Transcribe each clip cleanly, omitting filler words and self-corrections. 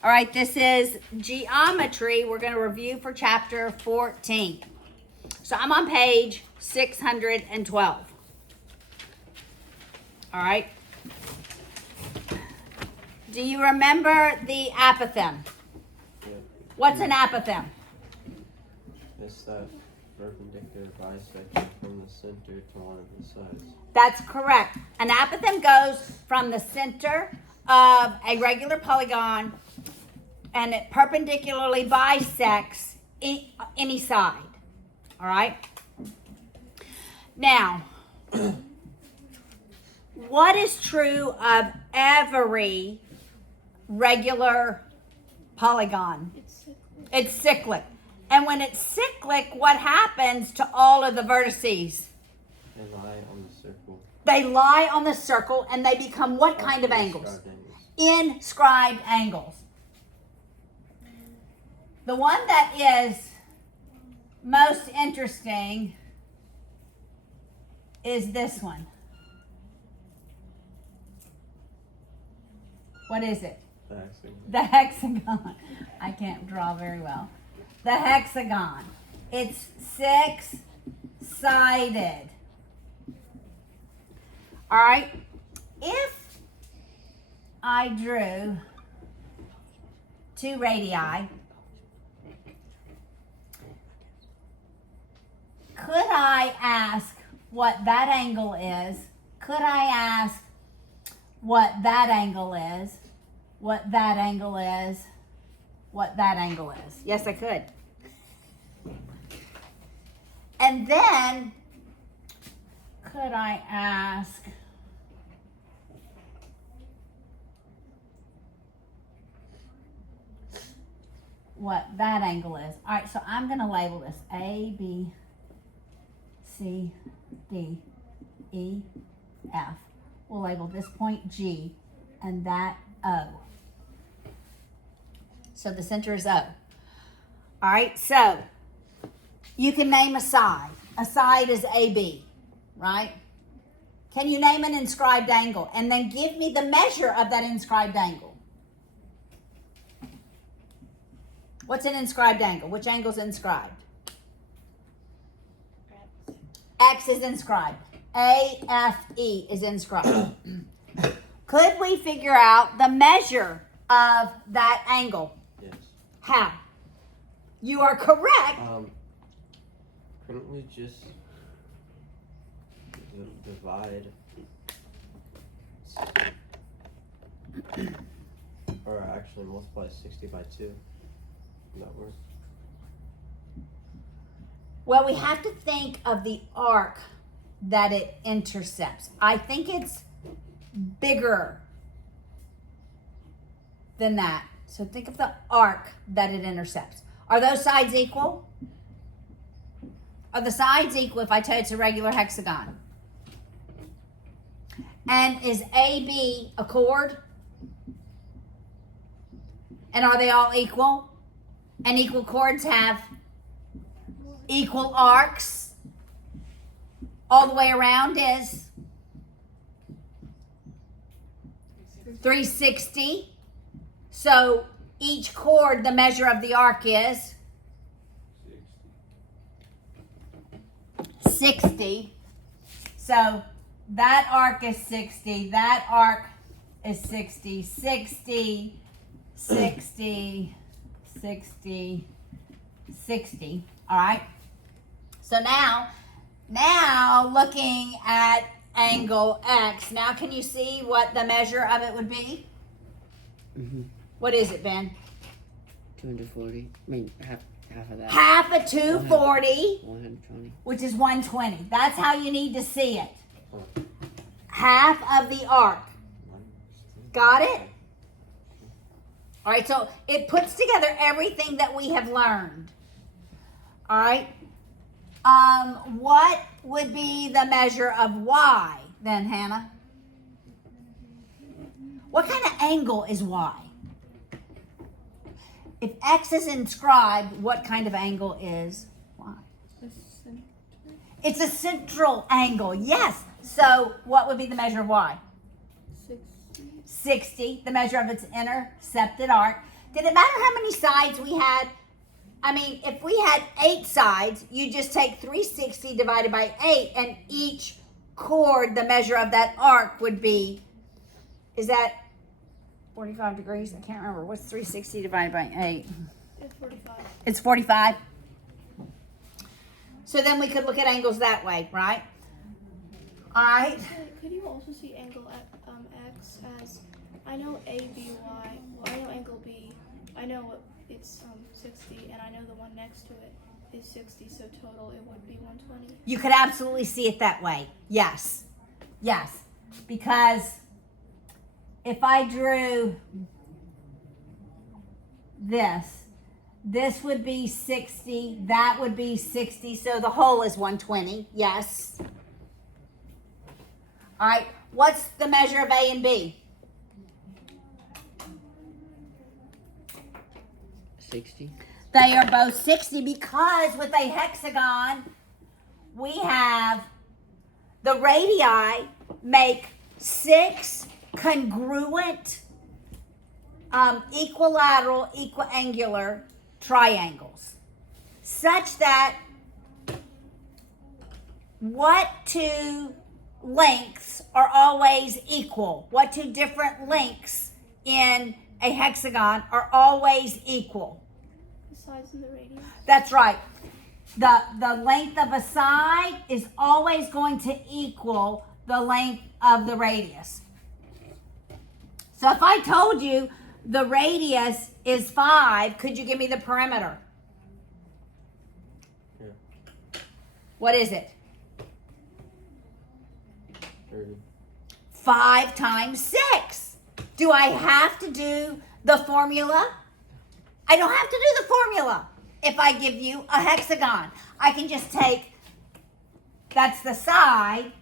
All right, this is geometry. We're going to review for chapter 14. So I'm on page 612. All right. Do you remember the apothem? Yep. What's an apothem? It's that perpendicular bisection from the center to one of the sides. That's correct. An apothem goes from the center of a regular polygon and it perpendicularly bisects any side. All right? Now, what is true of every regular polygon? It's cyclic. And when it's cyclic, what happens to all of the vertices? They lie on the circle. They lie on the circle and they become what kind of angles? Inscribed angles. The one that is most interesting is this one. What is it? The hexagon. The hexagon. I can't draw very well. The hexagon. It's six-sided. All right. If I drew two radii, could I ask what that angle is? Could I ask what that angle is? What that angle is? What that angle is? Yes, I could. And then, could I ask what that angle is? All right, so I'm going to label this A, B, C, D, E, F. We'll label this point G and that O. So the center is O. All right, so you can name a side. A side is AB, right? Can you name an inscribed angle? And then give me the measure of that inscribed angle. What's an inscribed angle? Which angle is inscribed? X is inscribed. AFE is inscribed. Could we figure out the measure of that angle? Yes. How? You are correct. Couldn't we just divide or actually multiply 60 by 2? Would that work? Well, we have to think of the arc that it intercepts. I think it's bigger than that. So think of the arc that it intercepts. Are those sides equal? Are the sides equal if I tell you it's a regular hexagon? And is AB a chord? And are they all equal? And equal chords have equal arcs. All the way around is 360. So each chord, the measure of the arc is 60. So that arc is 60. That arc is 60. 60, 60, 60, 60. All right. So now looking at angle X, now can you see what the measure of it would be? Mm-hmm. What is it, Ben? 240. I mean, half of that. Half of 240, 120. which is 120. That's how you need to see it. Half of the arc. Got it? All right, so it puts together everything that we have learned. All right. What would be the measure of Y then, Hannah? What kind of angle is Y? If X is inscribed, what kind of angle is Y? It's a central angle, yes. So what would be the measure of Y? 60. The measure of its intercepted arc. Did it matter how many sides we had? I mean, if we had 8 sides, you just take 360 divided by 8, and each chord, the measure of that arc would be, is that 45 degrees? I can't remember. What's 360 divided by 8? It's 45. It's 45. So then we could look at angles that way, right? All right. Could you also see angle X as, I know ABY, well, I know angle B, I know it's 60, and I know the one next to it is 60, so total it would be 120. You could absolutely see it that way. Yes. Yes. Because if I drew this would be 60, that would be 60, so the whole is 120. Yes. All right. What's the measure of A and B? 60. They are both 60 because with a hexagon, we have the radii make 6 congruent, equilateral, equiangular triangles, such that what 2 lengths are always equal? What 2 different lengths in a hexagon are always equal? The sides and the radius. That's right. The length of a side is always going to equal the length of the radius. So if I told you the radius is 5, could you give me the perimeter? Yeah. What is it? 30. 5 times 6. Do I have to do the formula? I don't have to do the formula. If I give you a hexagon, I can just take, that's the side,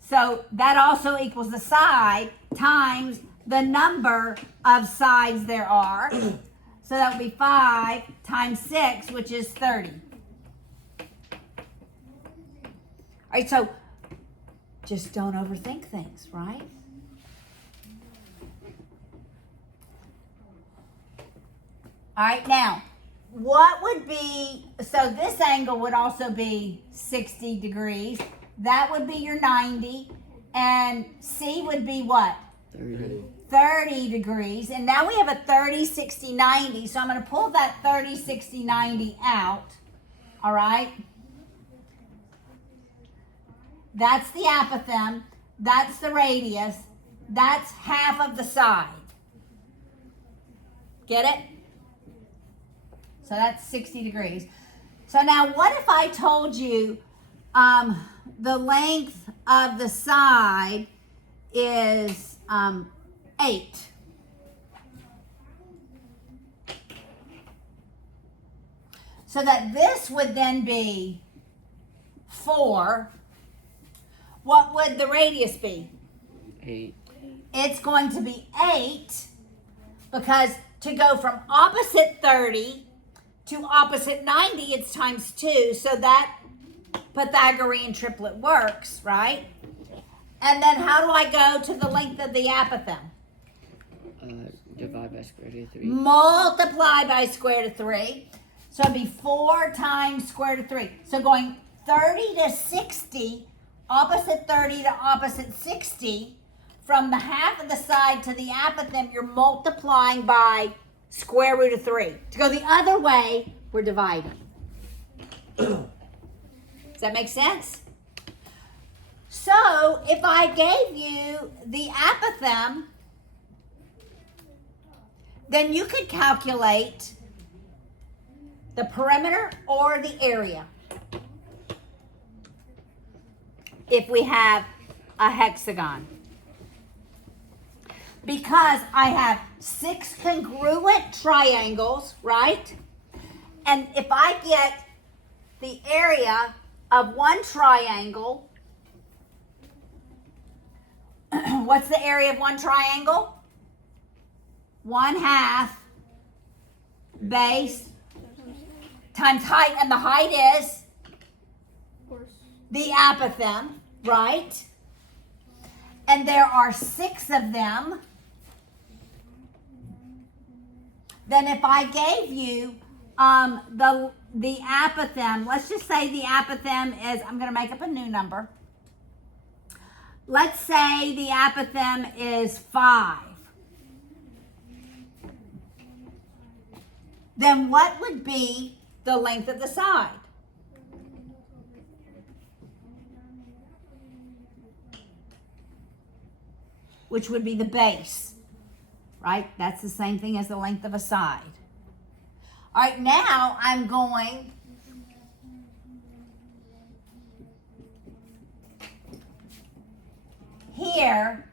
so that also equals the side times the number of sides there are. So that would be 5 times 6, which is 30. All right, so just don't overthink things, right? All right, now, what would be, so this angle would also be 60 degrees. That would be your 90. And C would be what? 30. 30 degrees. And now we have a 30, 60, 90. So I'm going to pull that 30, 60, 90 out. All right? That's the apothem. That's the radius. That's half of the side. Get it? So that's 60 degrees. So now what if I told you the length of the side is 8? So that this would then be 4. What would the radius be? 8. It's going to be 8 because to go from opposite 30 to opposite 90, it's times 2. So that Pythagorean triplet works, right? And then how do I go to the length of the apothem? Divide by square root of 3. Multiply by square root of 3. So it'd be 4 times square root of 3. So going 30 to 60, opposite 30 to opposite 60, from the half of the side to the apothem, you're multiplying by square root of 3. To go the other way, we're dividing. Does that make sense? So if I gave you the apothem, then you could calculate the perimeter or the area if we have a hexagon. Because I have 6 congruent triangles, right? And if I get the area of one triangle, what's the area of one triangle? 1/2 base times height, and the height is the apothem, right? And there are 6 of them. then if I gave you the apothem, let's just say the apothem is, I'm going to make up a new number. Let's say the apothem is 5. Then what would be the length of the side? Which would be the base, right? That's the same thing as the length of a side. All right, now I'm going here,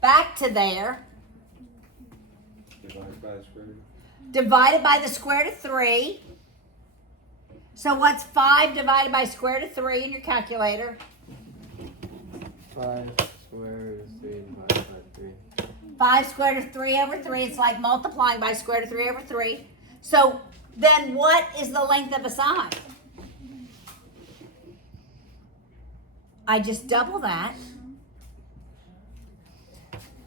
back to there, Divided by divided by the square root. the square root of 3. So what's 5 divided by square root of 3 in your calculator? 5 square root of 3 divided by 3. 5 square root of 3 over 3. It's like multiplying by square root of 3 over 3. So then what is the length of a side? I just double that.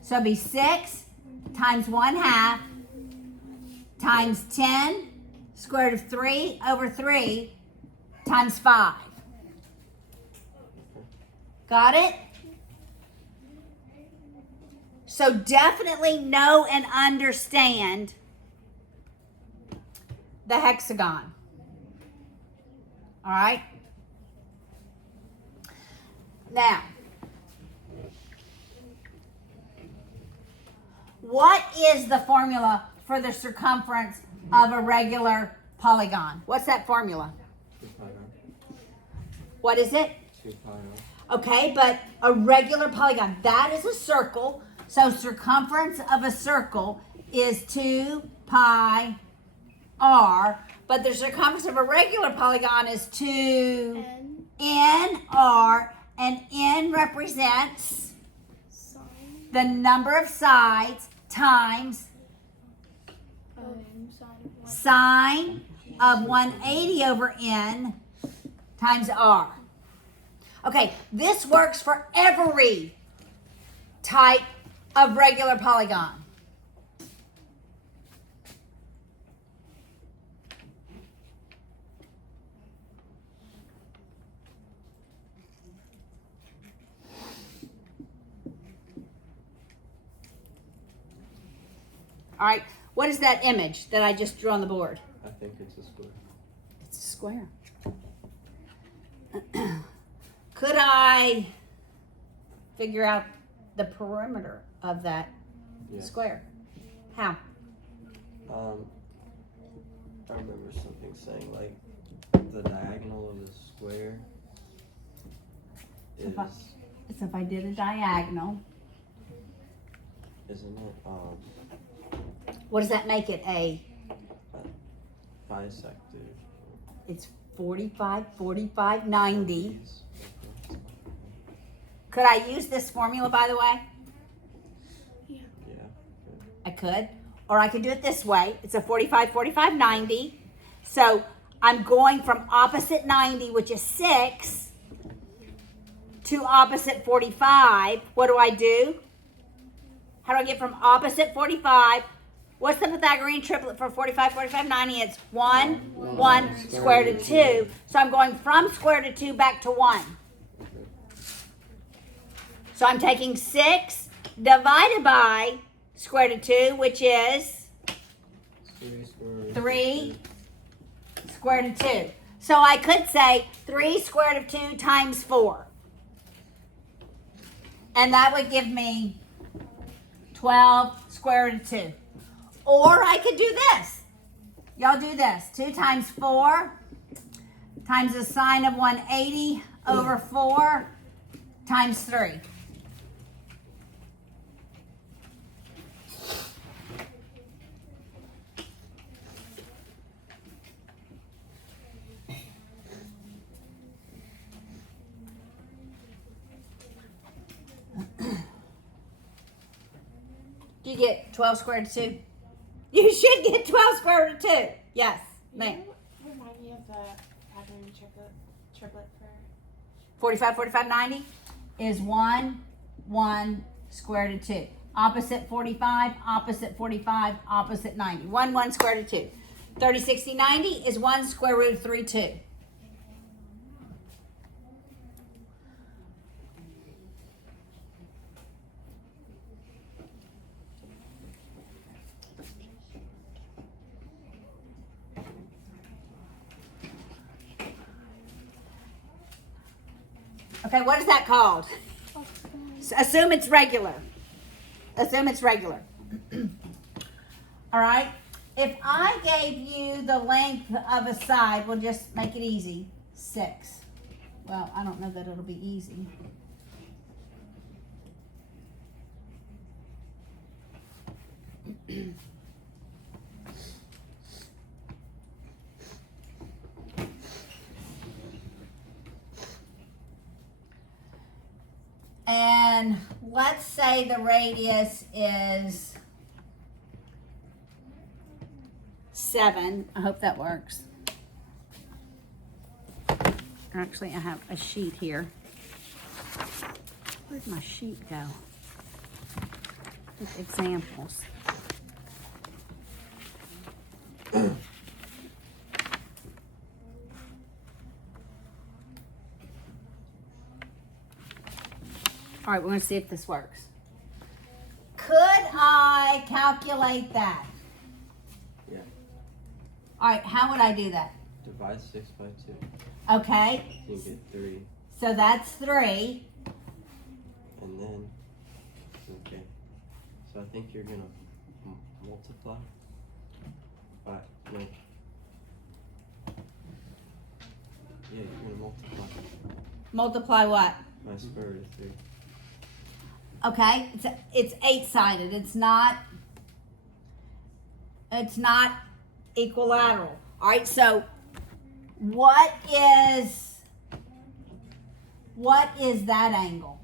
So it'd be 6 times 1/2 times 10 square root of 3 over 3 times 5. Got it? So definitely know and understand the hexagon. All right? Now, what is the formula for the circumference of a regular polygon? What's that formula? 2 pi r. What is it? 2 pi r. Okay, but a regular polygon, that is a circle. So circumference of a circle is 2 pi r. But the circumference of a regular polygon is 2 n r. And n represents Sine. the number of sides times Sine. sine of 180 over n times r. Okay, this works for every type of regular polygon. All right, what is that image that I just drew on the board? I think it's a square. It's a square. Could I figure out the perimeter of that Yes. square? How? I remember something saying like the diagonal of the square is, So if I did a diagonal, isn't it, what does that make it? bisected? It's 45, 45, 90. These. Could I use this formula, by the way? Yeah. I could. Or I could do it this way. It's a 45, 45, 90. So I'm going from opposite 90, which is 6, to opposite 45. What do? How do I get from opposite 45? What's the Pythagorean triplet for 45, 45, 90? It's 1, 1, square root of 2. So I'm going from square root of 2 back to 1. So I'm taking 6 divided by square root of 2, which is 3 square root of 2. So I could say 3 square root of 2 times 4. And that would give me 12 square root of 2. Or I could do this. Y'all do this. 2 times 4 times the sine of 180 over 4 times 3. Do you get 12 square root of 2? You should get 12 square root of 2. Yes, ma'am. Remind me of the Pythagorean triplet for 45, 45, 90 is 1, 1 square root of 2. opposite 45, opposite 45, opposite 90. 1 square root of 2. 30, 60, 90 is 1 square root of 3, 2. Okay, what is that called? Assume it's regular. Assume it's regular. All right. If I gave you the length of a side, we'll just make it easy. 6. Well, I don't know that it'll be easy. And let's say the radius is 7. I hope that works. Actually, I have a sheet here. Where'd my sheet go? With examples. All right, we're going to see if this works. Could I calculate that? Yeah. All right, how would I do that? Divide 6 by 2. Okay, You get 3. so that's 3. And then, okay. So I think you're gonna multiply by, no. Yeah, you're gonna multiply Multiply what? by square root of 3. Okay, it's 8-sided. It's not equilateral. All right, so what is that angle?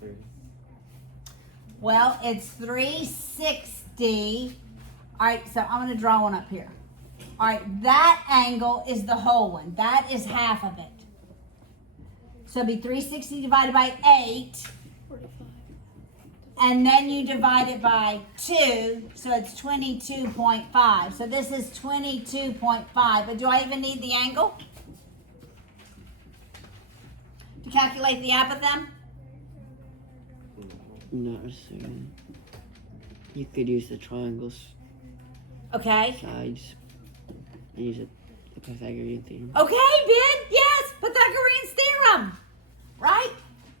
30. Well, it's 360. All right, so I'm going to draw one up here. All right, that angle is the whole one. That is half of it. So it'd be 360 divided by 8. 45. And then you divide it by 2, so it's 22.5. So this is 22.5. But do I even need the angle to calculate the apothem? Not necessarily. You could use the triangles Okay. sides and use the Pythagorean theorem. Okay, Ben. Yes, Pythagorean theorem. Right?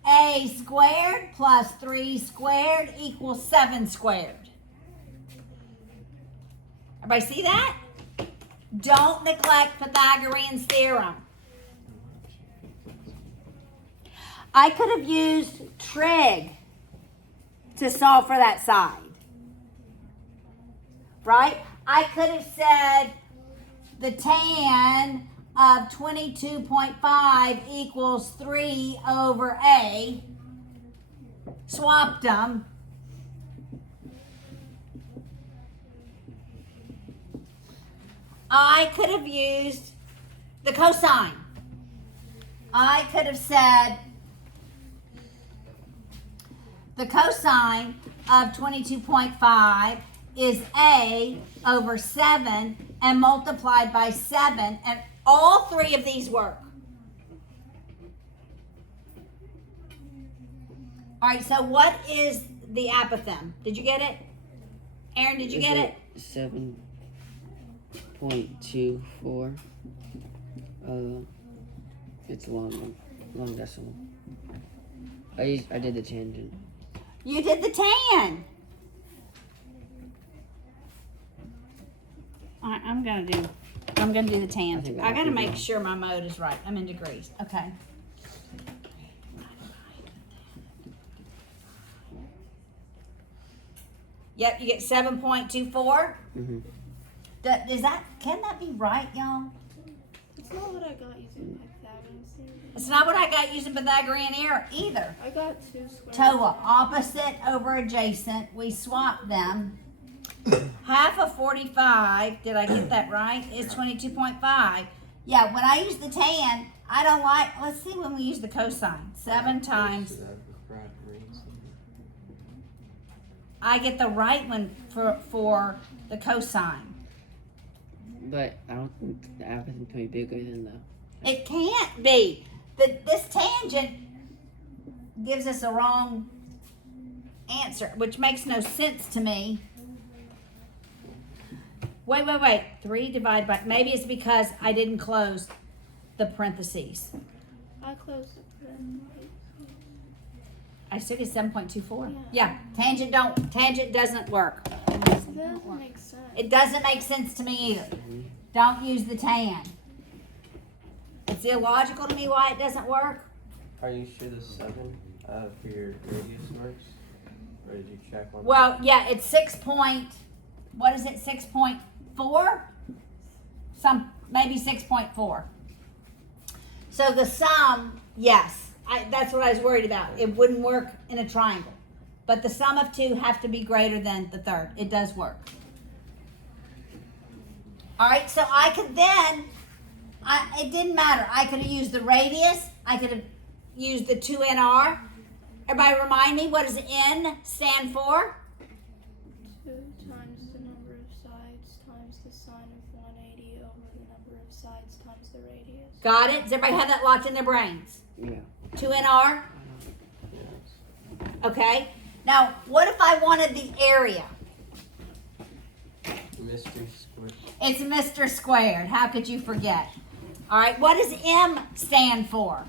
A squared plus 3 squared equals 7 squared. Everybody see that? Don't neglect Pythagorean theorem. I could have used trig to solve for that side. Right? I could have said the tan of 22.5 equals 3 over A. Swapped them. I could have used the cosine. I could have said the cosine of 22.5 is A over 7 and multiplied by 7, and all 3 of these work. All right, so what is the apothem? Did you get it? Aaron, did you get it? 7.24. It's long decimal. I did the tangent. You did the tan. All right, I'm gonna do the tan. I think I gotta that might be make wrong. sure my mode is right. I'm in degrees. Okay. Yep, you get 7.24. Mm-hmm. Can that be right, y'all? It's not what I got using Pythagorean theorem. It's not what I got using Pythagorean error either. I got 2 squares. TOA, opposite over adjacent. We swapped them. Half of 45, did I get that right, is 22.5. Yeah, when I use the tan, I don't like, let's see when we use the cosine. 7 times, So that with Brad Reed, something. I get the right one for the cosine. But I don't think the everything can be bigger than the. It can't be. This tangent gives us a wrong answer, which makes no sense to me. Wait. 3 divided by, maybe it's because I didn't close the parentheses. I closed the parentheses. I still get 7.24. Yeah. Yeah, tangent doesn't work. That doesn't make sense. It doesn't make sense to me either. Don't use the tan. It's illogical to me why it doesn't work. Are you sure the 7 for your radius works? Or did you check on Well, yeah, it's 6.4? Maybe 6.4. So the sum, yes, that's what I was worried about. It wouldn't work in a triangle. But the sum of 2 have to be greater than the third. It does work. All right, so I could then, it didn't matter. I could have used the radius. I could have used the 2NR. Everybody remind me, what does N stand for? 2 times the number of sides times the sine of 180 over the number of sides times the radius. Got it? Does everybody have that locked in their brains? Yeah. 2NR? Yes. Okay. Now, what if I wanted the area? Mr. Squid. It's Mr. Squared. How could you forget? All right. What does M stand for?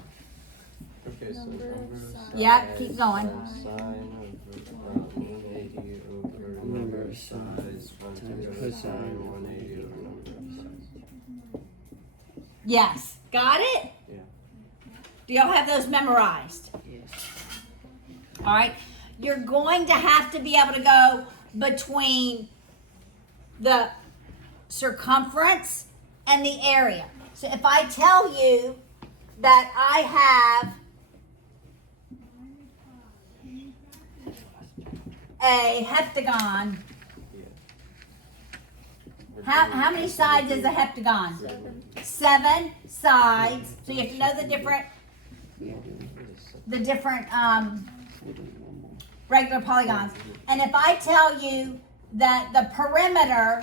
Okay, so Number of number of sides. sides. Yep, keep going. Sine of 180 over number of sides times cosine 180 over number of sides. Yes. Got it? Yeah. Do y'all have those memorized? Yes. All right. You're going to have to be able to go between the circumference and the area. So if I tell you that I have a heptagon, Yeah. how many sides is a heptagon? 7. 7 sides. So you have to know the different Yeah. We're doing one more. regular polygons. And if I tell you that the perimeter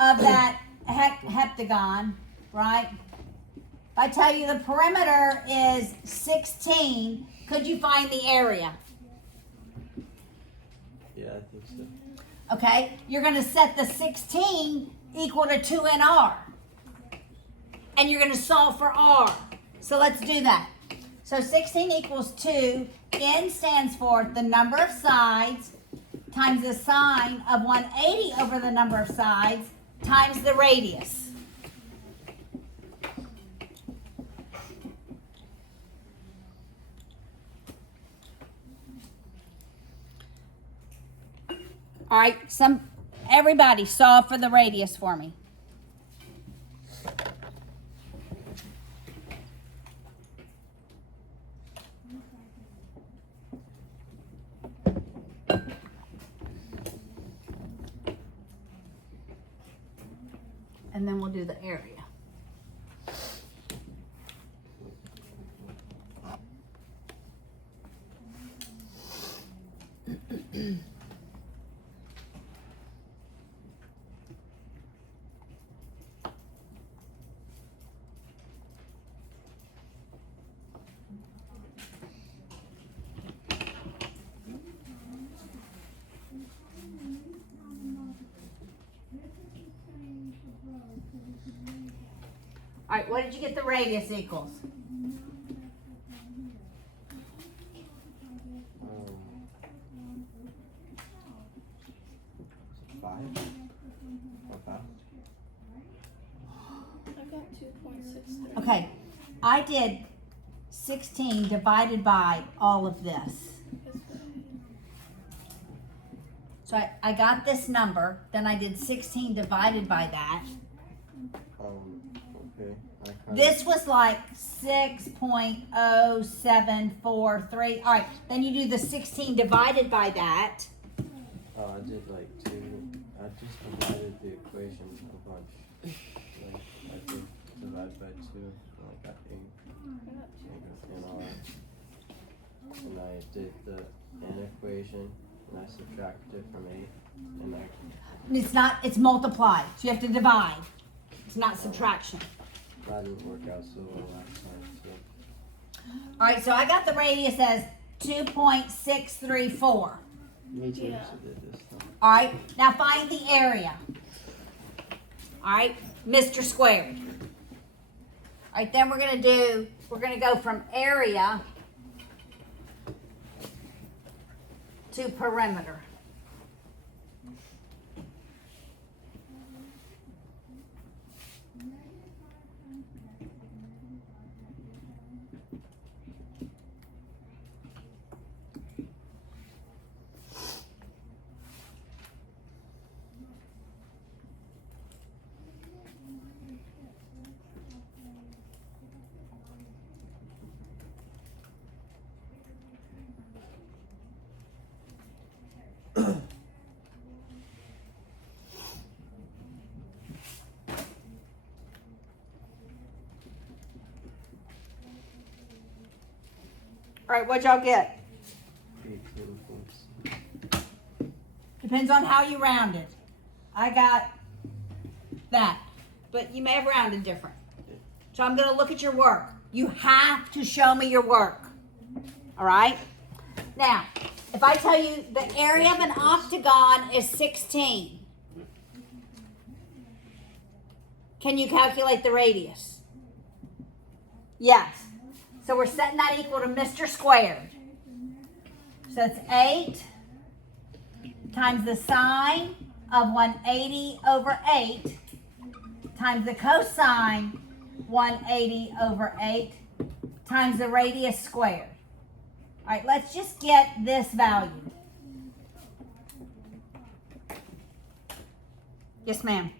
of that heptagon, right? If I tell you the perimeter is 16, could you find the area? Yeah, I think so. Okay, you're going to set the 16 equal to 2NR. And you're going to solve for R. So let's do that. So 16 equals 2. N stands for the number of sides times the sine of 180 over the number of sides times the radius. All right, everybody solve for the radius for me. And then we'll do the area. All right, what did you get the radius equals? Five? Or 5? I got 2.63. Okay, I did 16 divided by all of this. That's what So I got this number, then I did 16 divided by that. Okay. This was like 6.0743. All right, then you do the 16 divided by that. I did like 2. I just divided the equation a bunch. Like, I did divide by 2, and I got 8. And I did the n equation, and I subtracted it from 8, and I It's not, it's multiplied. So you have to divide. It's not subtraction. that didn't work out so well last time. So All right, so I got the radius as 2.634. Me too. Yeah. I did this time. All right, now find the area. All right, Mr. Squared. All right, then we're gonna go from area to perimeter. All right, what'd y'all get? 18.6. Depends on how you round it. I got that, but you may have rounded different. So I'm going to look at your work. You have to show me your work. All right? Now, if I tell you the area of an octagon is 16, can you calculate the radius? Yes. So we're setting that equal to Mr. Squared. So it's 8 times the sine of 180 over 8 times the cosine 180 over 8 times the radius squared. All right, let's just get this value. Yes, ma'am.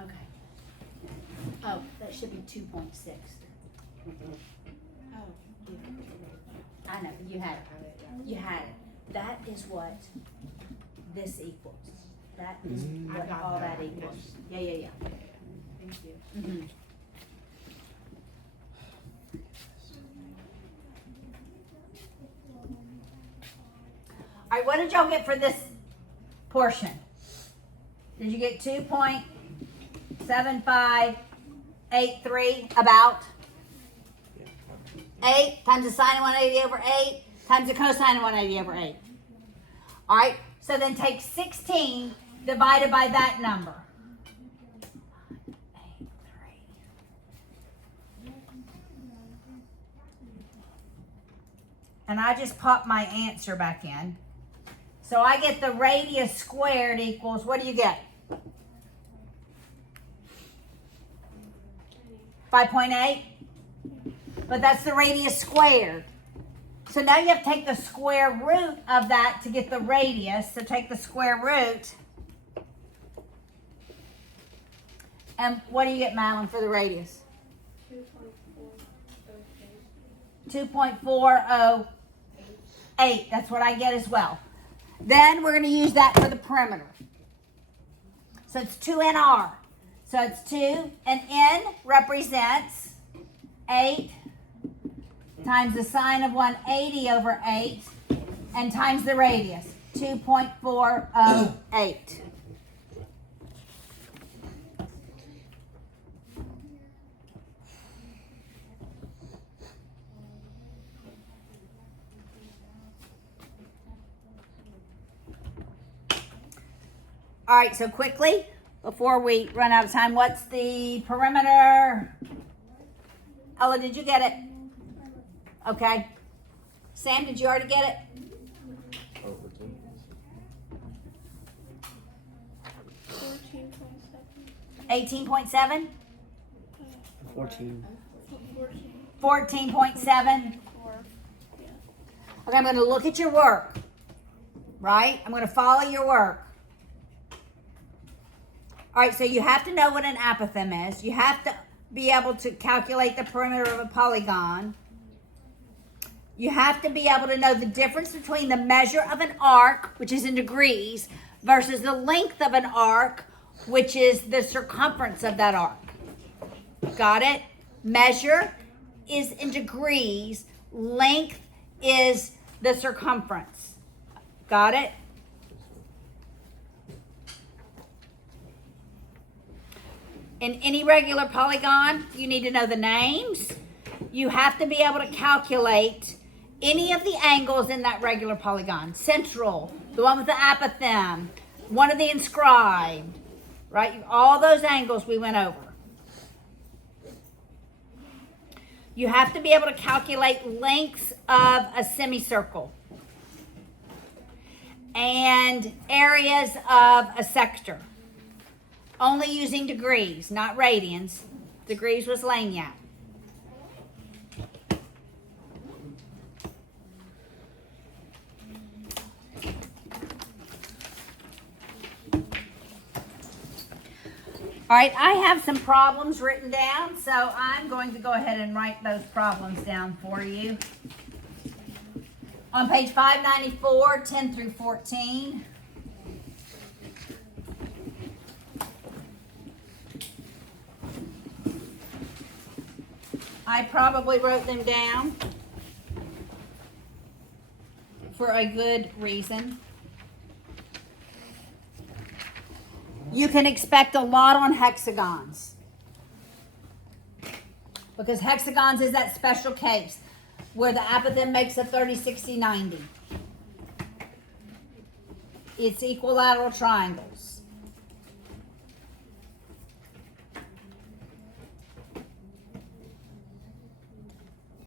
Okay. Oh, that should be 2.6. I know, you had it. You had it. That is what this equals. That is what all that equals. Yeah. Thank you. Mm-hmm. All right, what did y'all get for this portion? Did you get 2.7583 about? 8 times the sine of 180 over 8 times the cosine of 180 over 8. All right, so then take 16 divided by that number. 83. And I just popped my answer back in. So I get the radius squared equals, what do you get? 5.8? But that's the radius squared. So now you have to take the square root of that to get the radius. So take the square root. And what do you get, Madeline, for the radius? 2.408. That's what I get as well. Then we're going to use that for the perimeter. So it's 2nr. So it's 2, and n represents 8 times the sine of 180 over 8 and times the radius, 2.408. All right, so quickly, before we run out of time, what's the perimeter? Ella, did you get it? Okay. Sam, did you already get it? Over 2. 14.7. 18.7? 14. 14. 14.7? 4. Yeah. Okay, I'm going to look at your work, right? I'm going to follow your work. All right, so you have to know what an apothem is. You have to be able to calculate the perimeter of a polygon. You have to be able to know the difference between the measure of an arc, which is in degrees, versus the length of an arc, which is the circumference of that arc. Got it? Measure is in degrees. Length is the circumference. Got it? In any regular polygon, you need to know the names. You have to be able to calculate any of the angles in that regular polygon. Central, the one with the apothem, one of the inscribed, right? All those angles we went over. You have to be able to calculate lengths of a semicircle and areas of a sector. Only using degrees, not radians. Degrees was lagniappe. All right, I have some problems written down, so I'm going to go ahead and write those problems down for you. On page 594, 10 through 14. I probably wrote them down for a good reason. You can expect a lot on hexagons, because hexagons is that special case where the apothem makes a 30, 60, 90. It's equilateral triangles.